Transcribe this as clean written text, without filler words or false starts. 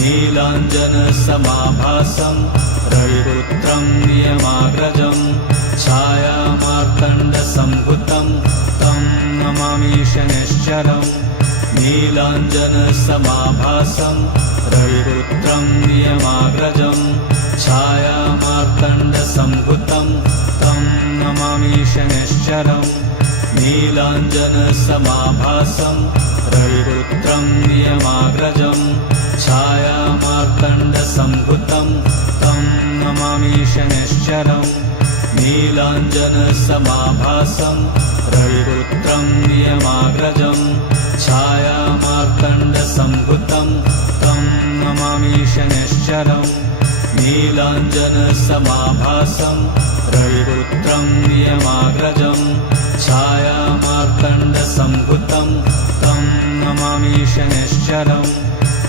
नीलाञ्जनसमाभासं रविपुत्रं नियमाग्रजं छायामार्तण्डसम्भुतं तं नमामि शनैश्चरम् नीलाञ्जनसमाभासं रविपुत्रं नियमाग्रजं छायामार्तण्डसम्भुतं तं नमामि शनैश्चरम् नीलाञ्जनसमाभासं रविपुत्रं नियमाग्रजं छायामार्तण्डसम्भुतं तं नमामि शनैश्चरम् नीलाञ्जनसमाभासं रविपुत्रं नियमाग्रजं छायामार्तण्डसम्भुतं तं नमामि शनैश्चरम् नीलाञ्जनसमाभासं रविपुत्रं नियमाग्रजं छायामार्तण्डसम्भुतं तं नमामि शनैश्चरम्